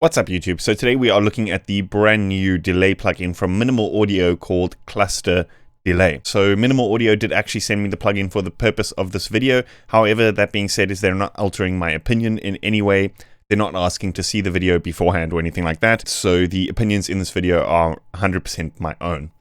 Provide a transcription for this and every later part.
What's up YouTube? So today we are looking at the brand new delay plugin from Minimal Audio called Cluster Delay. So Minimal Audio did actually send me the plugin for the purpose of this video. However, that being said, they're not altering my opinion in any way. They're not asking to see the video beforehand or anything like that. So the opinions in this video are 100% my own.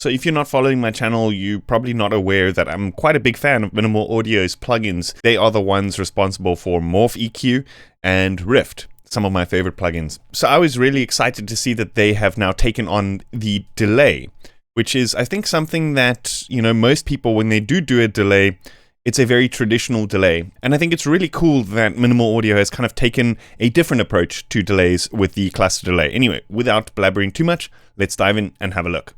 So if you're not following my channel, you're probably not aware that I'm quite a big fan of Minimal Audio's plugins. They are the ones responsible for Morph EQ and Rift, some of my favorite plugins. So I was really excited to see that they have now taken on the delay, which is, I think, something that, most people, when they do a delay, it's a very traditional delay. And I think it's really cool that Minimal Audio has kind of taken a different approach to delays with the cluster delay. Anyway, without blabbering too much, let's dive in and have a look.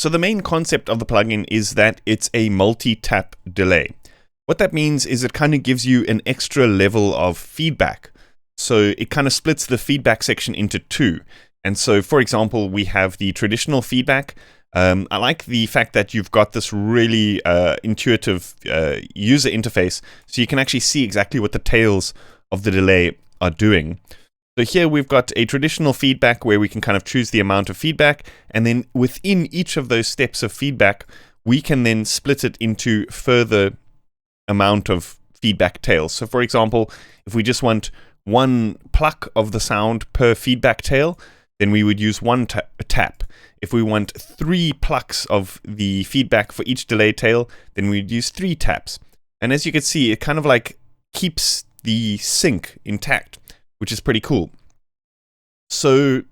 So the main concept of the plugin is that it's a multi-tap delay. What that means is it kind of gives you an extra level of feedback. So it kind of splits the feedback section into two. And so, for example, we have the traditional feedback. I like the fact that you've got this really intuitive user interface, so you can actually see exactly what the tails of the delay are doing. So here we've got a traditional feedback where we can kind of choose the amount of feedback, and then within each of those steps of feedback, we can then split it into further amount of feedback tails. So for example, if we just want one pluck of the sound per feedback tail, then we would use one tap. If we want 3 plucks of the feedback for each delay tail, then we'd use 3 taps. And as you can see, it kind of like keeps the sync intact, which is pretty cool. So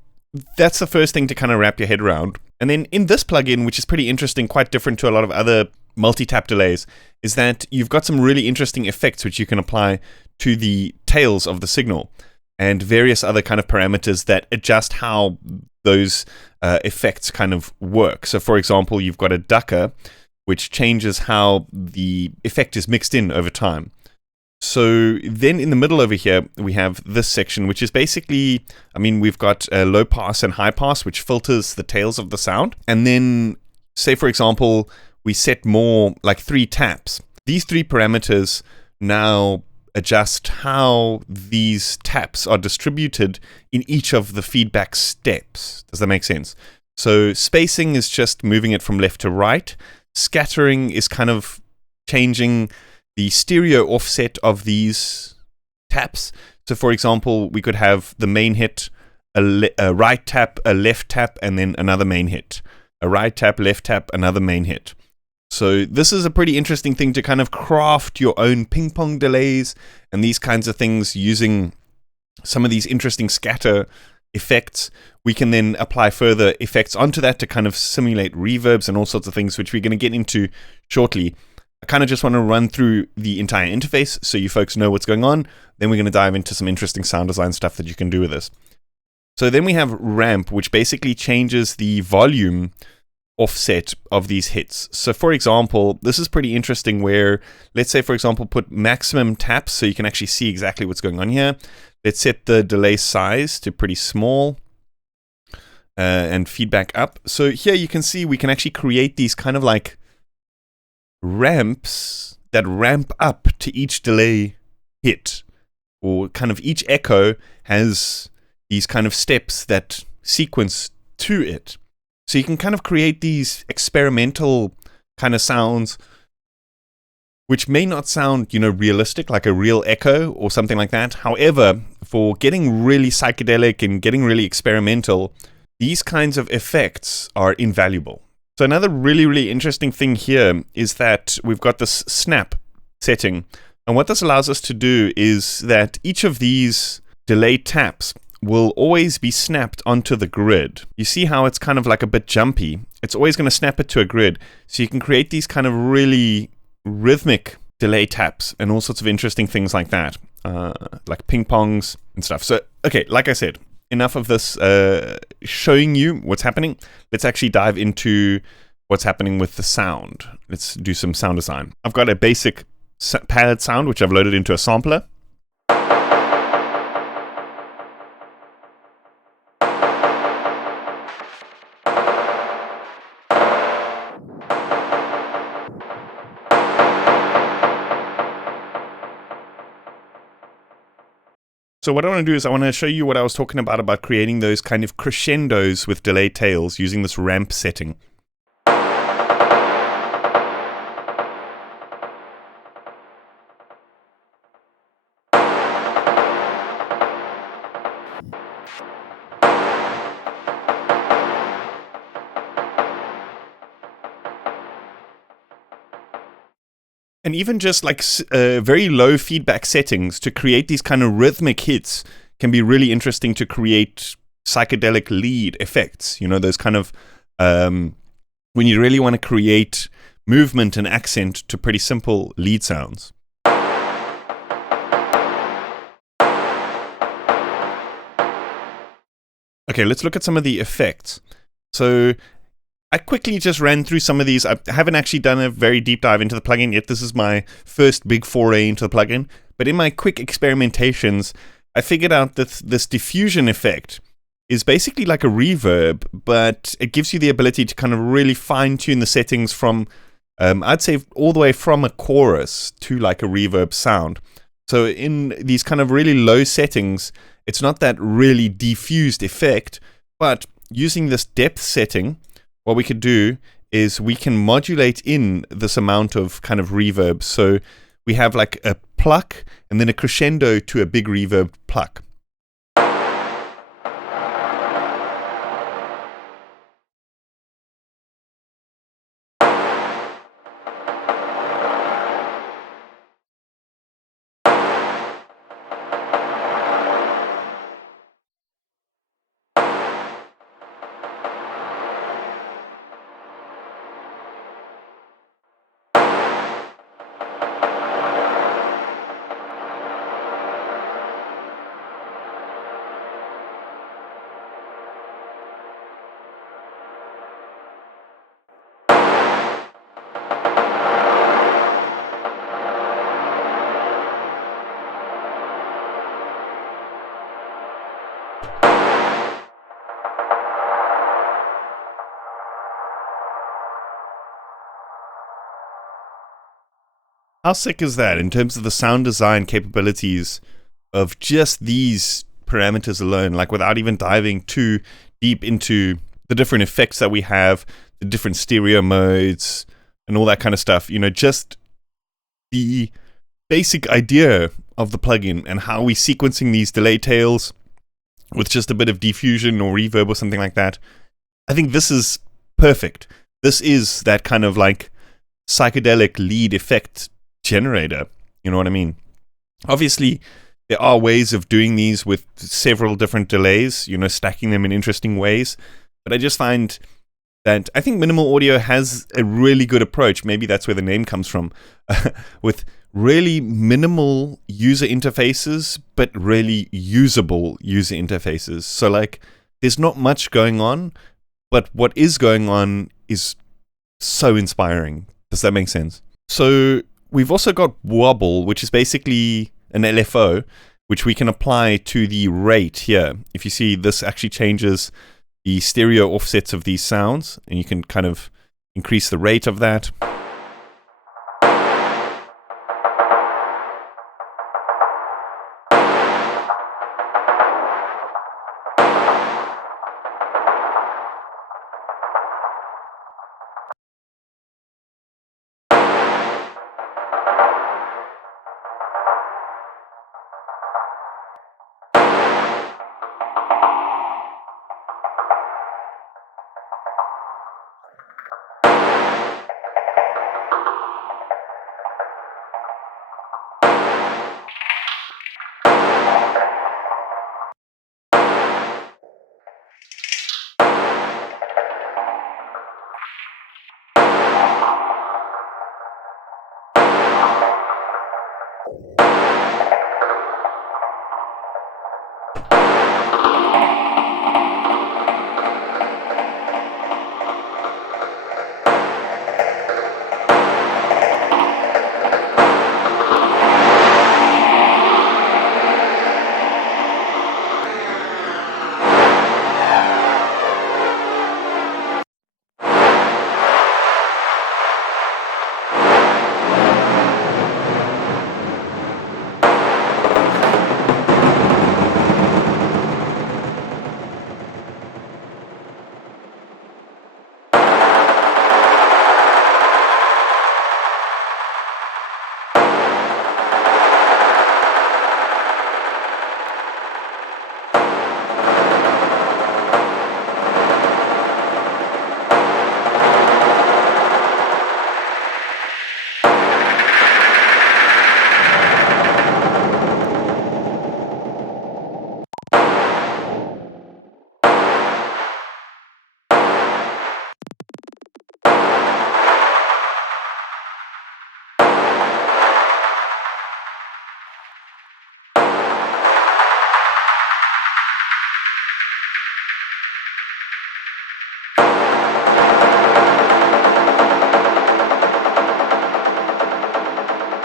that's the first thing to kind of wrap your head around. And then in this plugin, which is pretty interesting, quite different to a lot of other multi-tap delays, is that you've got some really interesting effects which you can apply to the tails of the signal and various other kind of parameters that adjust how those effects kind of work. So for example, you've got a ducker, which changes how the effect is mixed in over time. So then in the middle over here, we have this section, which is basically, we've got a low pass and high pass, which filters the tails of the sound. And then, say, for example, we set more like 3 taps. These 3 parameters now adjust how these taps are distributed in each of the feedback steps. Does that make sense? So spacing is just moving it from left to right. Scattering is kind of changing the stereo offset of these taps. So for example, we could have the main hit, a right tap, a left tap, and then another main hit. A right tap, left tap, another main hit. So this is a pretty interesting thing to kind of craft your own ping pong delays and these kinds of things using some of these interesting scatter effects. We can then apply further effects onto that to kind of simulate reverbs and all sorts of things, which we're going to get into shortly. I kind of just want to run through the entire interface so you folks know what's going on. Then we're going to dive into some interesting sound design stuff that you can do with this. So then we have ramp, which basically changes the volume offset of these hits. So for example, this is pretty interesting where, let's say, for example, put maximum taps so you can actually see exactly what's going on here. Let's set the delay size to pretty small and feedback up. So here you can see we can actually create these kind of like ramps that ramp up to each delay hit, or kind of each echo has these kind of steps that sequence to it. So you can kind of create these experimental kind of sounds which may not sound, realistic, like a real echo or something like that. However, for getting really psychedelic and getting really experimental, these kinds of effects are invaluable. So another really, really interesting thing here is that we've got this snap setting. And what this allows us to do is that each of these delay taps will always be snapped onto the grid. You see how it's kind of like a bit jumpy? It's always going to snap it to a grid. So you can create these kind of really rhythmic delay taps and all sorts of interesting things like that, like ping pongs and stuff. So, okay, like I said, enough of this showing you what's happening. Let's actually dive into what's happening with the sound. Let's do some sound design. I've got a basic pad sound, which I've loaded into a sampler. So what I want to do is I want to show you what I was talking about creating those kind of crescendos with delay tails using this ramp setting. And even just like very low feedback settings to create these kind of rhythmic hits can be really interesting to create psychedelic lead effects. You know, those kind of, when you really want to create movement and accent to pretty simple lead sounds. Okay, let's look at some of the effects. So I quickly just ran through some of these. I haven't actually done a very deep dive into the plugin yet. This is my first big foray into the plugin. But in my quick experimentations, I figured out that this diffusion effect is basically like a reverb, but it gives you the ability to kind of really fine-tune the settings from, I'd say, all the way from a chorus to like a reverb sound. So in these kind of really low settings, it's not that really diffused effect, but using this depth setting, what we could do is we can modulate in this amount of kind of reverb. So we have like a pluck and then a crescendo to a big reverb pluck. How sick is that in terms of the sound design capabilities of just these parameters alone, like without even diving too deep into the different effects that we have, the different stereo modes, and all that kind of stuff. You know, just the basic idea of the plugin and how we sequencing these delay tails with just a bit of diffusion or reverb or something like that. I think this is perfect. This is that kind of like psychedelic lead effect generator. You know what I mean? Obviously, there are ways of doing these with several different delays, you know, stacking them in interesting ways. But I just find that I think minimal audio has a really good approach. Maybe that's where the name comes from, with really minimal user interfaces, but really usable user interfaces. So like, there's not much going on, but what is going on is so inspiring. Does that make sense? So we've also got wobble, which is basically an LFO, which we can apply to the rate here. If you see, this actually changes the stereo offsets of these sounds, and you can kind of increase the rate of that.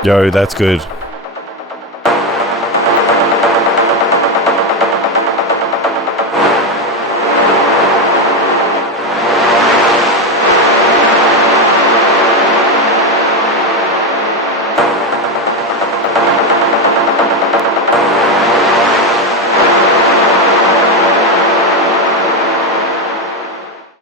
Yo, that's good.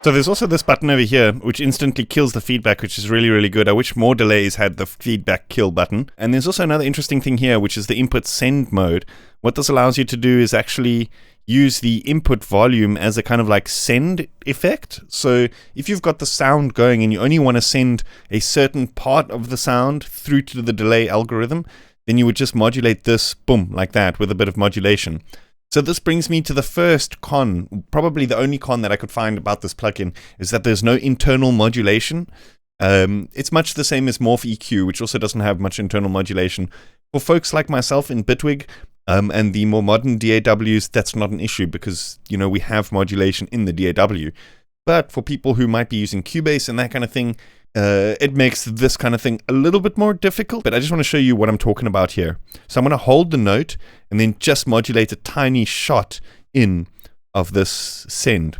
So there's also this button over here, which instantly kills the feedback, which is really, really good. I wish more delays had the feedback kill button. And there's also another interesting thing here, which is the input send mode. What this allows you to do is actually use the input volume as a kind of like send effect. So if you've got the sound going and you only want to send a certain part of the sound through to the delay algorithm, then you would just modulate this, boom, like that, with a bit of modulation. So this brings me to the first con, probably the only con that I could find about this plugin, is that there's no internal modulation. It's much the same as Morph EQ, which also doesn't have much internal modulation. For folks like myself in Bitwig and the more modern DAWs, that's not an issue because, you know, we have modulation in the DAW. But for people who might be using Cubase and that kind of thing, it makes this kind of thing a little bit more difficult, but I just want to show you what I'm talking about here. So I'm going to hold the note and then just modulate a tiny shot in of this send.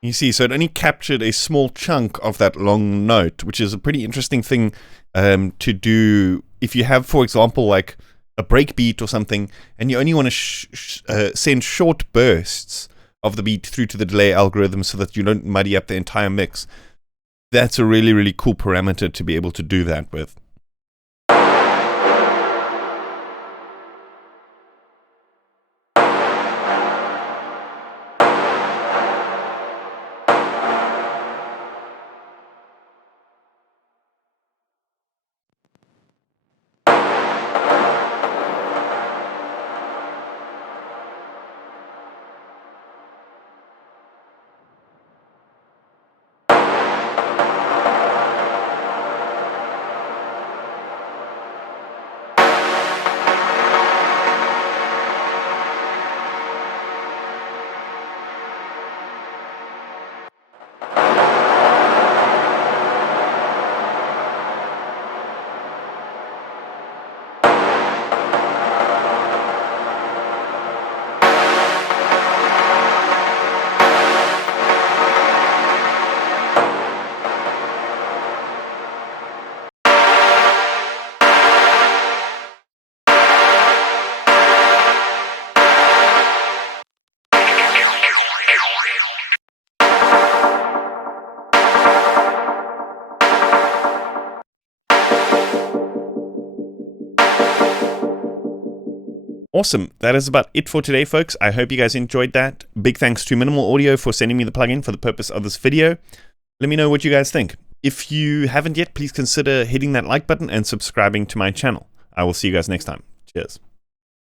You see, so it only captured a small chunk of that long note, which is a pretty interesting thing to do if you have, for example, like a breakbeat or something, and you only want to send short bursts of the beat through to the delay algorithm so that you don't muddy up the entire mix. That's a really, really cool parameter to be able to do that with. Awesome. That is about it for today, folks. I hope you guys enjoyed that. Big thanks to Minimal Audio for sending me the plugin for the purpose of this video. Let me know what you guys think. If you haven't yet, please consider hitting that like button and subscribing to my channel. I will see you guys next time. Cheers.